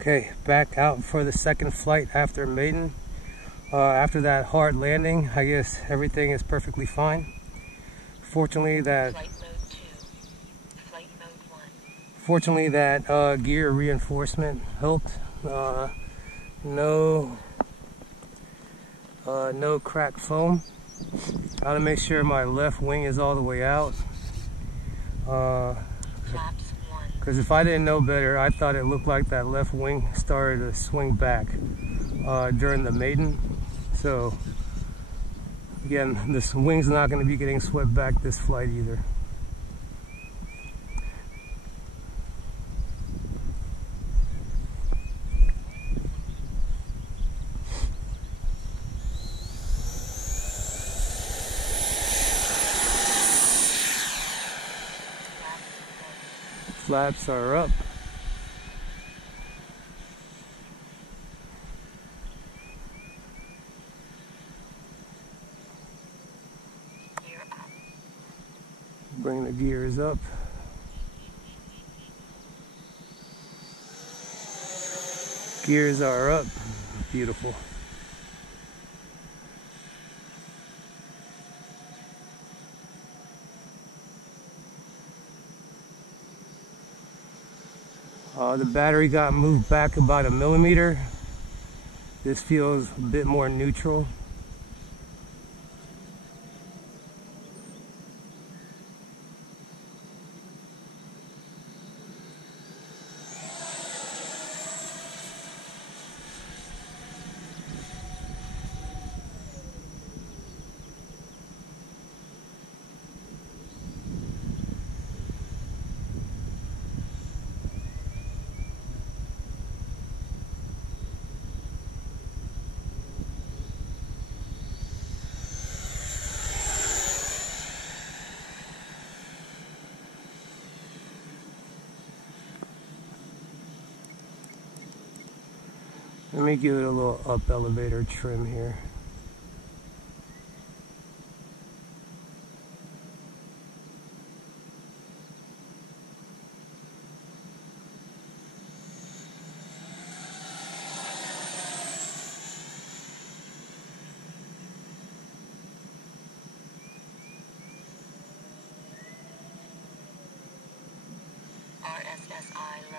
Okay, back out for the second flight after maiden. After that hard landing, I guess everything is perfectly fine. Fortunately that Flight mode 2. Flight mode 1. Fortunately that gear reinforcement helped. No cracked foam. I gotta make sure my left wing is all the way out. Flaps 1. Because if I didn't know better, I thought it looked like that left wing started to swing back during the maiden. So again, this wing's not going to be getting swept back this flight either. Flaps are up. Gear up. Bring the gears up. Gears are up. Beautiful. The battery got moved back about 1 millimeter. This feels a bit more neutral. Let me give it a little up elevator trim here. RSSI low.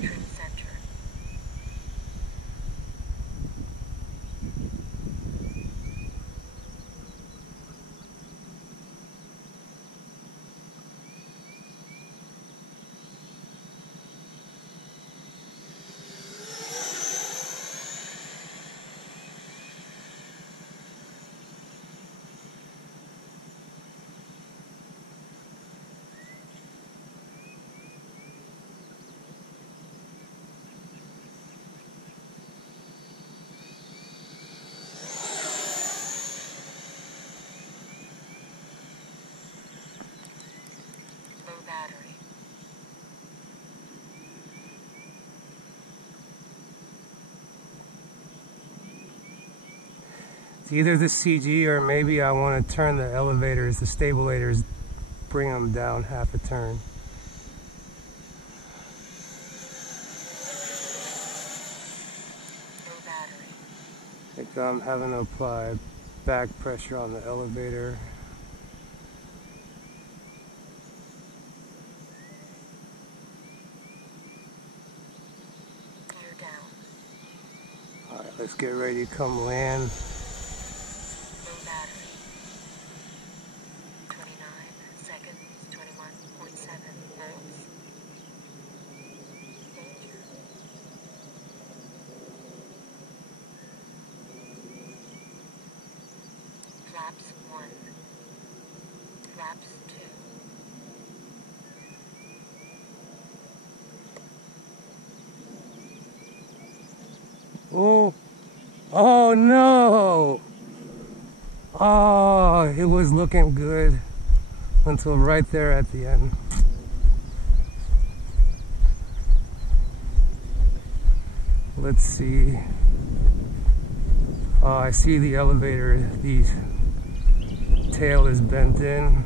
Trim center. Low battery. It's either the CG or maybe I want to turn the elevators, the stabilators, bring them down half a turn. Low battery. I think I'm having to apply back pressure on the elevator. Gear down. Alright, let's get ready to come land. Low battery. 29 seconds. 21.7 volts. Danger. Flaps 1. Flaps 2. Oh, Oh no! Oh, it was looking good until right there at the end. Let's see. Oh, I see the elevator. The tail is bent in.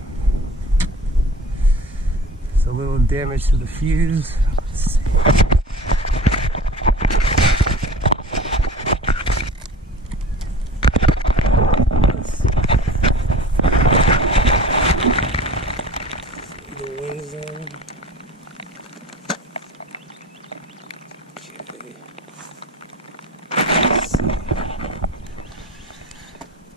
There's a little damage to the fuse. Let's see. The wings on.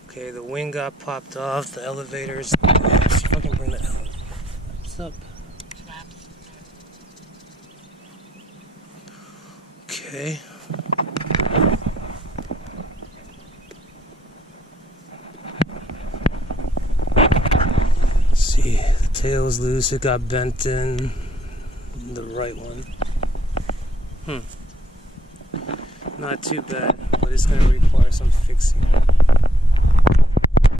Okay, the wing got popped off, the elevators. Let's see if I can bring the elevators up. Okay. Let's see, the tail's loose, it got bent in. The right one. Not too bad, but it's going to require some fixing.